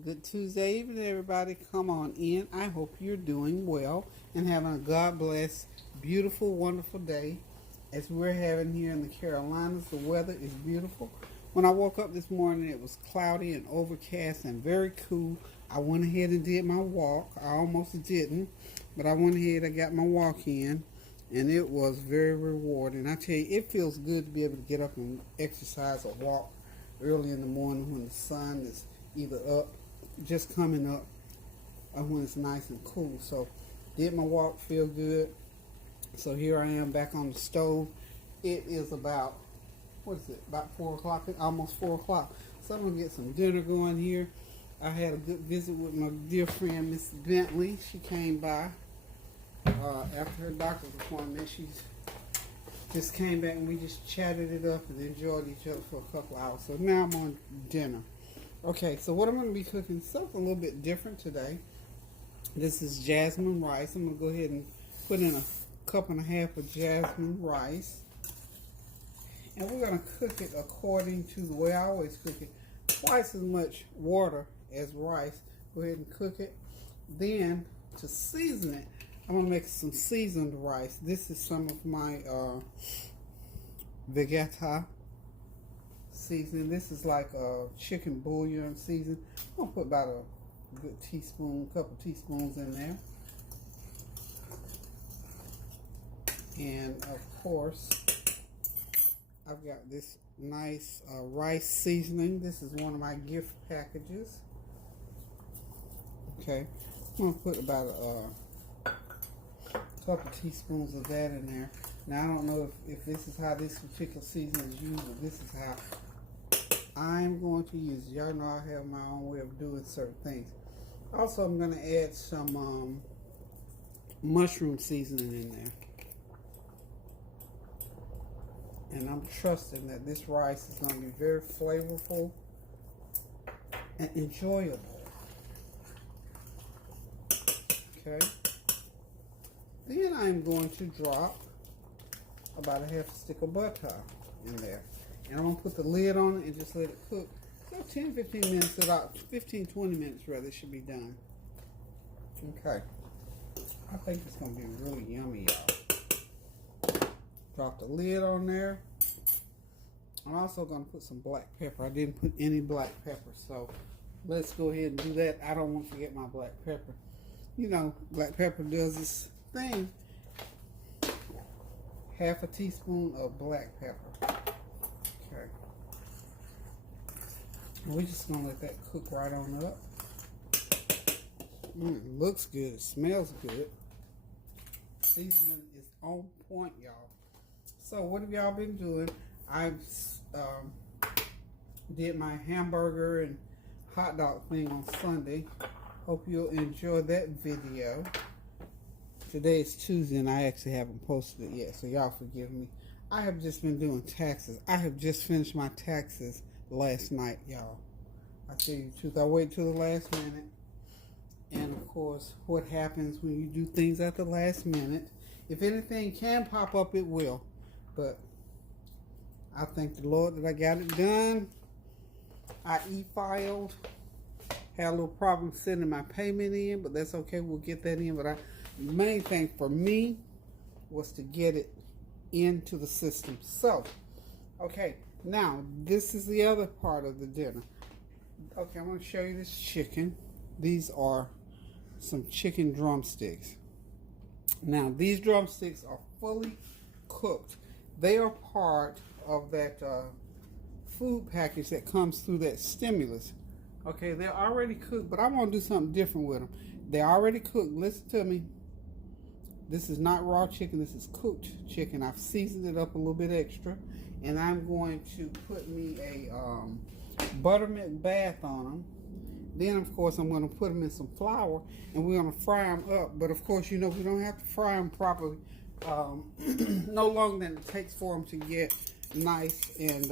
Good Tuesday evening, everybody. Come on in. I hope you're doing well and having a God bless, beautiful, wonderful day as we're having here in the Carolinas. The weather is beautiful. When I woke up this morning, it was cloudy and overcast and very cool. I went ahead and did my walk. I almost didn't, but I went ahead and got my walk in, and it was very rewarding. I tell you, it feels good to be able to get up and exercise or walk early in the morning when the sun is either up, just coming up, or when it's nice and cool. So did my walk, feel good. So here I am back on the stove. It is about, what is it, about 4 o'clock, almost 4 o'clock. So I'm going to get some dinner going here. I had a good visit with my dear friend, Miss Bentley. She came by after her doctor's appointment. She just came back and we just chatted it up and enjoyed each other for a couple hours. So now I'm on dinner. Okay, so what I'm going to be cooking is something a little bit different today. This is jasmine rice. I'm going to go ahead and put in a cup and a half of jasmine rice. And we're going to cook it according to the way I always cook it. Twice as much water as rice. Go ahead and cook it. Then, to season it, I'm going to make some seasoned rice. This is some of my vegeta seasoning. This is like a chicken bouillon season. I'm going to put about a good teaspoon, couple teaspoons in there. And of course, I've got this nice rice seasoning. This is one of my gift packages. Okay, I'm going to put about a couple teaspoons of that in there. Now, I don't know if this is how this particular seasoning is used, but this is how I'm going to use it. Y'all know I have my own way of doing certain things. Also, I'm going to add some mushroom seasoning in there. And I'm trusting that this rice is going to be very flavorful and enjoyable. Okay. Then I'm going to drop about a half a stick of butter in there. And I'm going to put the lid on it and just let it cook. So 10-15 minutes, about 15-20 minutes rather, it should be done. Okay. I think it's going to be really yummy, y'all. Drop the lid on there. I'm also going to put some black pepper. I didn't put any black pepper, so let's go ahead and do that. I don't want to forget my black pepper. You know, black pepper does this thing. Half a teaspoon of black pepper. Okay. We're just going to let that cook right on up. It looks good. It smells good. Seasoning is on point, y'all. So what have y'all been doing? I've did my hamburger and hot dog thing on Sunday. Hope you'll enjoy that video. Today is Tuesday and I actually haven't posted it yet, so y'all forgive me. I have just been doing taxes. I have just finished my taxes last night, y'all. I tell you the truth, I wait till the last minute. And of course, what happens when you do things at the last minute, if anything can pop up, it will. But I thank the Lord that I got it done. I e-filed. Had a little problem sending my payment in, but that's okay. We'll get that in. But the main thing for me was to get it into the system. So, okay. Now, this is the other part of the dinner. Okay, I'm going to show you this chicken. These are some chicken drumsticks. Now, these drumsticks are fully cooked. They are part of that food package that comes through that stimulus. Okay, they're already cooked, but I'm going to do something different with them. They're already cooked. Listen to me. This is not raw chicken. This is cooked chicken. I've seasoned it up a little bit extra. And I'm going to put me a buttermilk bath on them. Then, of course, I'm going to put them in some flour, and we're going to fry them up. But, of course, you know, we don't have to fry them properly no longer than it takes for them to get nice and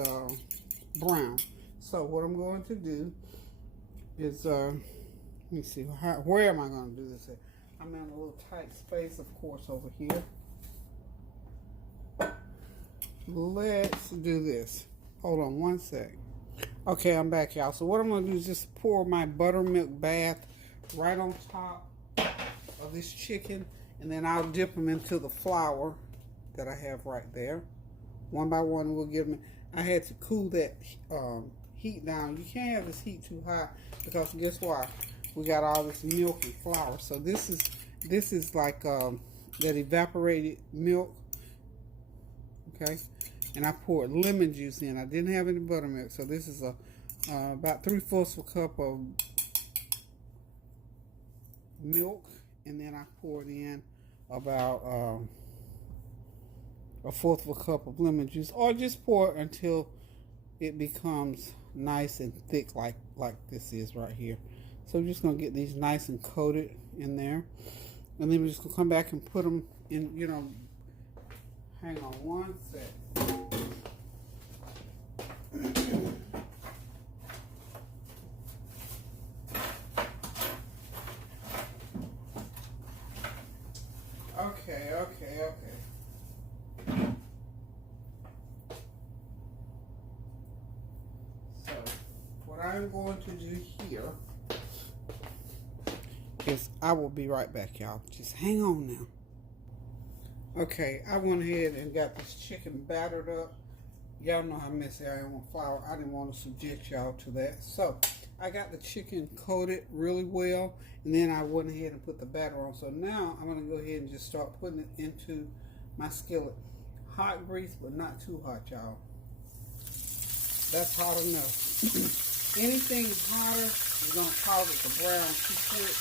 brown. So, what I'm going to do is, let me see, where am I going to do this at? I'm in a little tight space, of course, over here. Let's do this. Hold on one sec. Okay, I'm back, y'all. So what I'm going to do is just pour my buttermilk bath right on top of this chicken, and then I'll dip them into the flour that I have right there. One by one, we'll give them. I had to cool that heat down. You can't have this heat too high because guess what? We got all this milk and flour. So this is like that evaporated milk. Okay, and I poured lemon juice in. I didn't have any buttermilk, so this is a about 3/4 of a cup of milk, and then I poured in about 1/4 of a cup of lemon juice, or just pour it until it becomes nice and thick like this is right here. So we're just gonna get these nice and coated in there, and then we're just gonna come back and put them in. Hang on one sec. Okay. So, what I'm going to do here is I will be right back, y'all. Just hang on now. Okay, I went ahead and got this chicken battered up. Y'all know how messy I am with flour. I didn't want to subject y'all to that. So, I got the chicken coated really well, and then I went ahead and put the batter on. So now I'm going to go ahead and just start putting it into my skillet. Hot grease, but not too hot, y'all. That's hot enough. Anything hotter is going to cause it to brown too quick,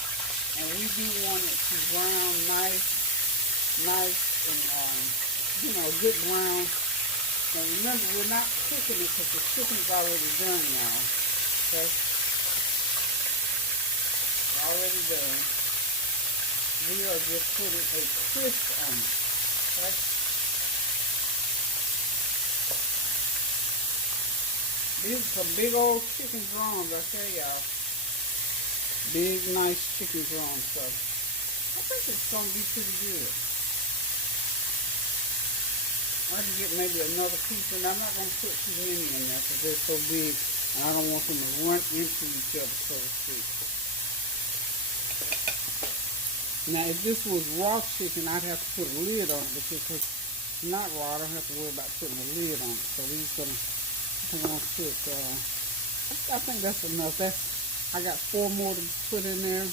and we do want it to brown nice and good brown. And remember, we're not cooking it because the chicken's already done now. Okay? Already done. We are just putting a twist on it. Okay? These are some big old chicken drums, I tell y'all. Big, nice chicken drums. So I think it's going to be pretty good. I can get maybe another piece, and I'm not going to put too many in there because they're so big, and I don't want them to run into each other, so to speak. Now, if this was raw chicken, I'd have to put a lid on it, because it's not raw. I don't have to worry about putting a lid on it. So we're just going to put, I think that's enough. I got 4 more to put in there.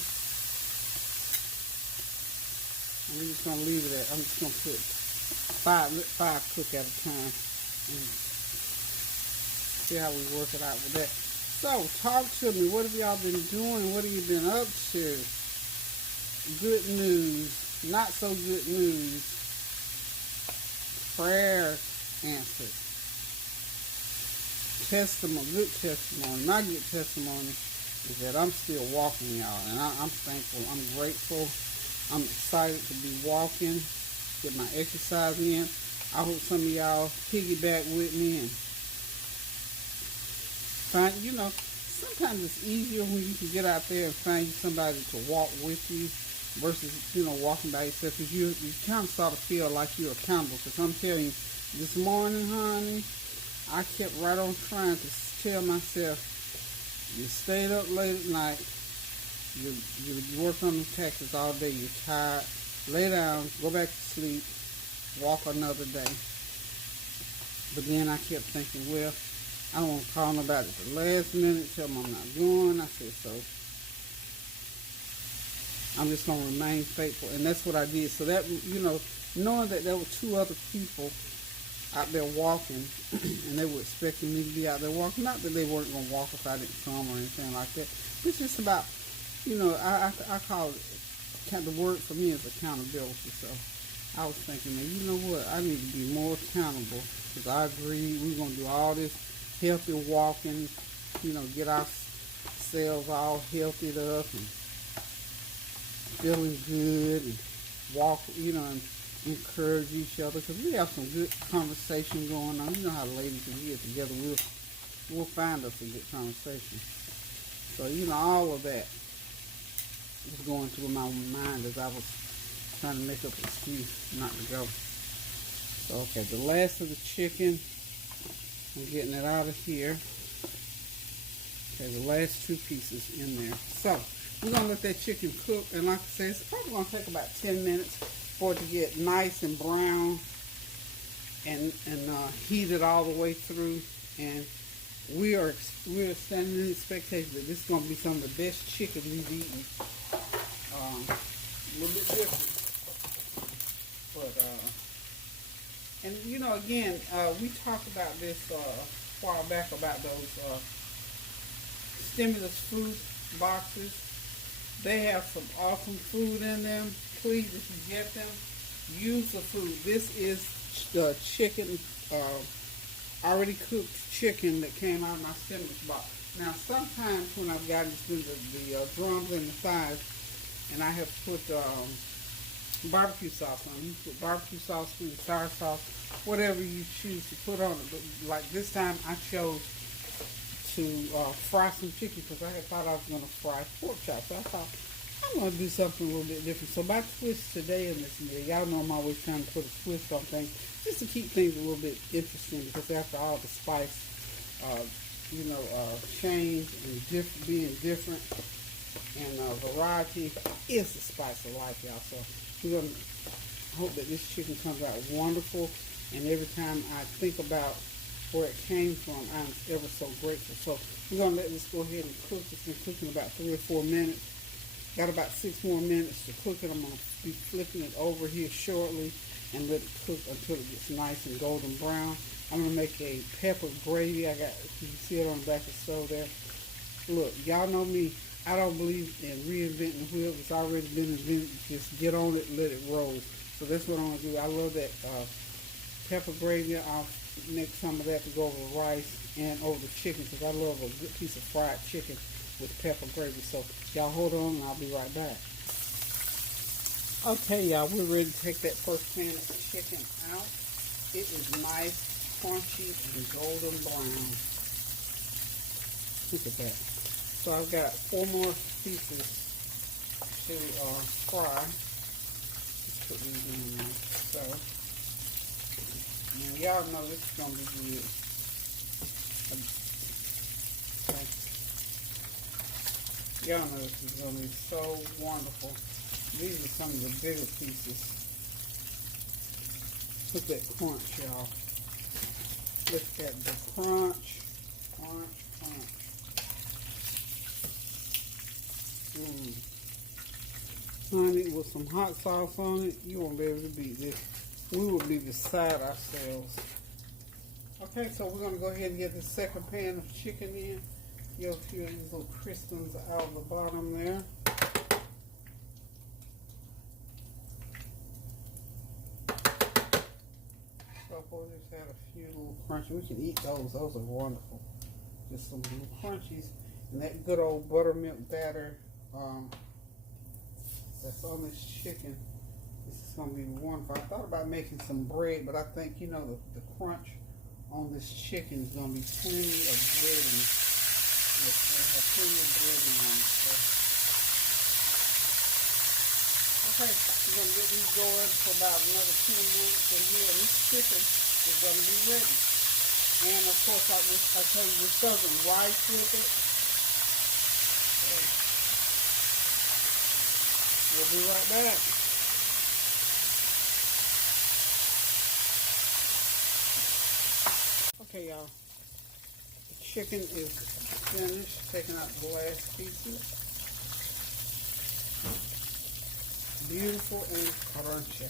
And we're just going to leave it at, I'm just going to put 5 cook at a time. And see how we work it out with that. So, talk to me. What have y'all been doing? What have you been up to? Good news. Not so good news. Prayer answered. Testimony. Good testimony. My good testimony is that I'm still walking, y'all. And I'm thankful. I'm grateful. I'm excited to be walking. Get my exercise in. I hope some of y'all piggyback with me and find, sometimes it's easier when you can get out there and find somebody to walk with you versus, walking by yourself, because you kind of sort of feel like you're accountable. Because I'm telling you, this morning, honey, I kept right on trying to tell myself, you stayed up late at night, you worked on the taxes all day, you're tired, lay down, go back to sleep, walk another day. But then I kept thinking, well, I don't want to call nobody at the last minute, tell them I'm not going. I said, so I'm just going to remain faithful. And that's what I did. So that, knowing that there were 2 other people out there walking, and they were expecting me to be out there walking. Not that they weren't going to walk if I didn't come or anything like that. It's just about, I call it, the word for me is accountability. So I was thinking, you know what, I need to be more accountable, because I agree we're going to do all this healthy walking, get ourselves all healthied up and feeling good, and walk, and encourage each other, because we have some good conversation going on. You know how ladies, when we get together, we'll find us a good conversation. So, all of that was going through my mind as I was trying to make up an excuse not to go. So, okay, the last of the chicken, I'm getting it out of here. Okay, the last 2 pieces in there. So we're gonna let that chicken cook, and like I said, it's probably gonna take about 10 minutes for it to get nice and brown and heated all the way through. And we're standing in expectation that this is gonna be some of the best chicken we've eaten. A little bit different, but and you know, again, we talked about this a while back about those stimulus food boxes. They have some awesome food in them. Please, if you get them, use the food. This is the chicken, already cooked chicken that came out of my stimulus box. Now, sometimes when I've gotten the drums and the thighs, and I have put barbecue sauce on it. You put barbecue sauce, sweet and sour sauce, whatever you choose to put on it. But like this time, I chose to fry some chicken because I had thought I was going to fry pork chops. So I thought I'm going to do something a little bit different. So my twist today in this video, y'all know I'm always trying to put a twist on things just to keep things a little bit interesting, because after all, the spice, change and being different and variety is the spice of life, y'all. So we're going to hope that this chicken comes out wonderful, and every time I think about where it came from, I'm ever so grateful. So we're going to let this go ahead and cook. It's been cooking about 3 or 4 minutes. Got about 6 more minutes to cook it. I'm going to be flipping it over here shortly and let it cook until it gets nice and golden brown. I'm going to make a pepper gravy. You can see it on the back of the stove there. Look, y'all know me. I don't believe in reinventing the wheel. It's already been invented. Just get on it, let it roll. So that's what I'm going to do. I love that pepper gravy. I'll make some of that to go over the rice and over the chicken, because I love a good piece of fried chicken with pepper gravy. So y'all hold on and I'll be right back. Okay, y'all, we're ready to take that first pan of chicken out. It is nice, crunchy, and golden brown. Look at that. So I've got 4 more pieces to fry. Let's put these in there. So now y'all know this is gonna be good. Okay. Y'all know this is gonna be so wonderful. These are some of the bigger pieces. Look at that crunch, y'all. Look at the crunch. Honey, with some hot sauce on it, you won't be able to beat this. We will be beside ourselves. Okay, so we're going to go ahead and get the second pan of chicken in. Get a few of these little crispins out of the bottom there. So we just had a few little crunchies. We can eat those. Those are wonderful. Just some little crunchies. And that good old buttermilk batter that's on this chicken. This is going to be wonderful. I thought about making some bread, but I think, you know, the crunch on this chicken is going to be plenty of breading. Yes, I have plenty of breading on it. So. Okay, we're going to get these going for about another 10 minutes, and this chicken is going to be ready. And of course, I tell you, we're serving rice with it. We'll be right back. Okay, y'all. The chicken is finished. Taking out the last pieces. Beautiful and crunchy.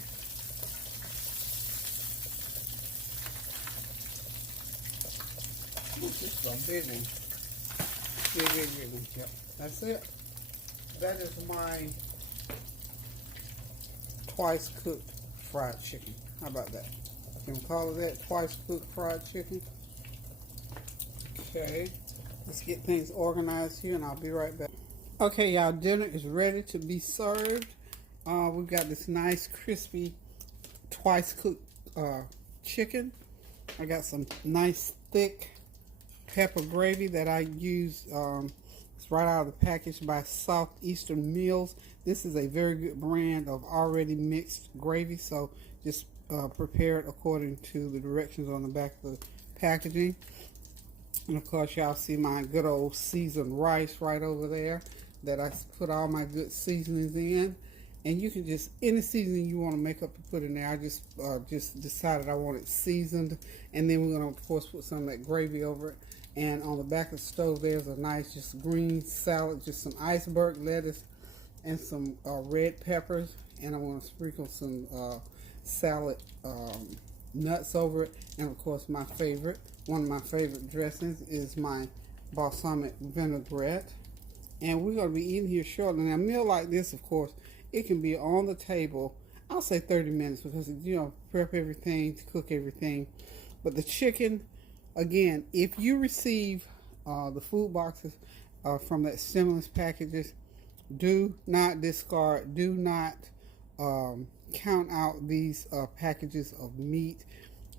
This is a big one. Big one. Yep. That's it. That is my twice cooked fried chicken. How about that? Can we call it that? Twice cooked fried chicken. Okay, let's get things organized here and I'll be right back. Okay, y'all, dinner is ready to be served. We've got this nice crispy twice cooked chicken. I got some nice thick pepper gravy that I use. It's right out of the package by Southeastern Meals. This is a very good brand of already mixed gravy, so just prepare it according to the directions on the back of the packaging. And of course, y'all see my good old seasoned rice right over there that I put all my good seasonings in. And you can just, any seasoning you want to make up to put in there. I just decided I want it seasoned. And then we're going to, of course, put some of that gravy over it. And on the back of the stove, there's a nice just green salad, just some iceberg lettuce and some red peppers. And I want to sprinkle some salad nuts over it. And of course, my favorite, one of my favorite dressings is my balsamic vinaigrette. And we're going to be eating here shortly. Now, a meal like this, of course, it can be on the table, I'll say 30 minutes because, prep everything, to cook everything. But the chicken, again, if you receive the food boxes from that stimulus packages, do not discard, do not count out these packages of meat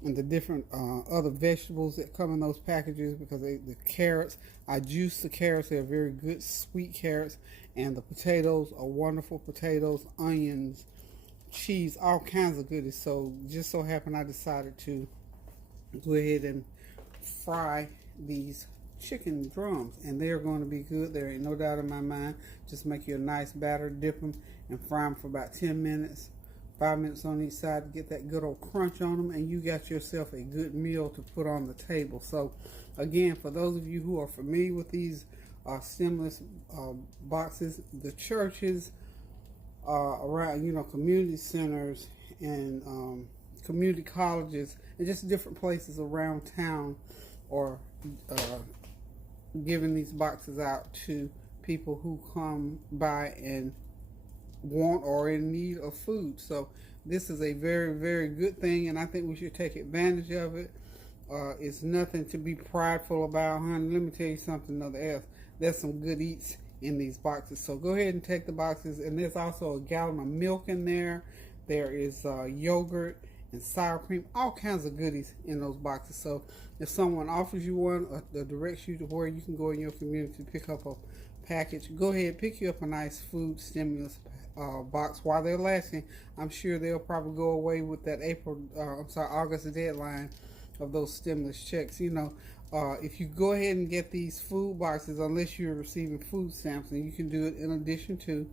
and the different other vegetables that come in those packages, because the carrots, I juice the carrots. They're very good sweet carrots, and the potatoes are wonderful potatoes, onions, cheese, all kinds of goodies. So just so happened I decided to go ahead and fry these chicken drums, and they're going to be good. There ain't no doubt in my mind. Just make you a nice batter, dip them, and fry them for about 10 minutes. 5 minutes on each side to get that good old crunch on them, and you got yourself a good meal to put on the table. So again, for those of you who are familiar with these stimulus boxes, the churches around, community centers and community colleges and just different places around town are giving these boxes out to people who come by and want or in need of food. So this is a very, very good thing, and I think we should take advantage of it. It's nothing to be prideful about, honey. Let me tell you something else. There's some good eats in these boxes. So go ahead and take the boxes, and there's also a gallon of milk in there. There is yogurt and sour cream, all kinds of goodies in those boxes. So if someone offers you one or directs you to where you can go in your community to pick up a package, go ahead, pick you up a nice food stimulus box while they're lasting. I'm sure they'll probably go away with that August deadline of those stimulus checks. If you go ahead and get these food boxes, unless you're receiving food stamps, and you can do it in addition to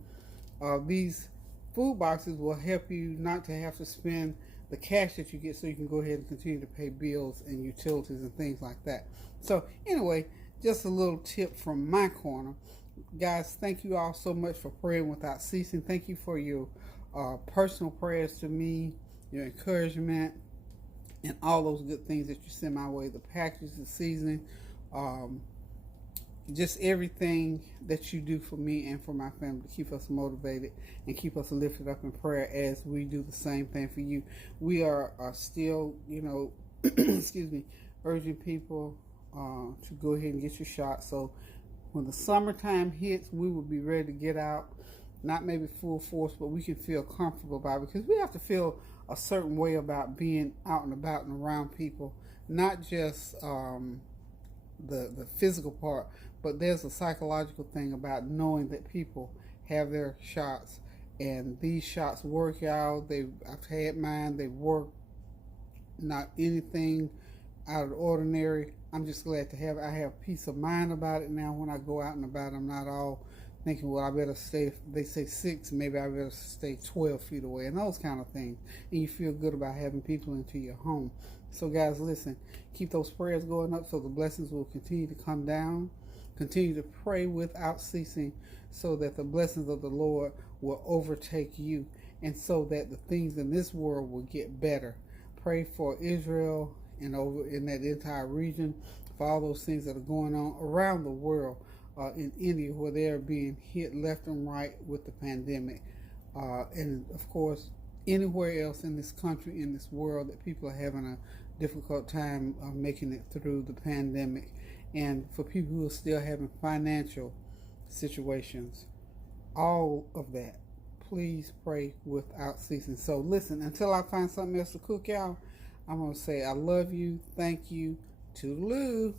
these food boxes, will help you not to have to spend the cash that you get, so you can go ahead and continue to pay bills and utilities and things like that. So anyway, just a little tip from my corner. Guys, thank you all so much for praying without ceasing. Thank you for your personal prayers to me, your encouragement, and all those good things that you send my way. The packages, the seasoning, just everything that you do for me and for my family to keep us motivated and keep us lifted up in prayer as we do the same thing for you. We are still, excuse me, urging people to go ahead and get your shot. So when the summertime hits, we will be ready to get out, not maybe full force, but we can feel comfortable about it, because we have to feel a certain way about being out and about and around people, not just the physical part, but there's a psychological thing about knowing that people have their shots, and these shots work out. I've had mine, they work, not anything out of the ordinary. I'm just glad to have it. I have peace of mind about it now. When I go out and about, I'm not all thinking, well, I better stay, they say 6, maybe I better stay 12 feet away, and those kind of things. And you feel good about having people into your home. So guys, listen, keep those prayers going up so the blessings will continue to come down. Continue to pray without ceasing, so that the blessings of the Lord will overtake you, and so that the things in this world will get better. Pray for Israel and over in that entire region, for all those things that are going on around the world, in India, where they are being hit left and right with the pandemic, and of course anywhere else in this country, in this world, that people are having a difficult time making it through the pandemic. And for people who are still having financial situations, all of that, please pray without ceasing. So listen, until I find something else to cook, y'all, I'm going to say I love you, thank you, toodaloo.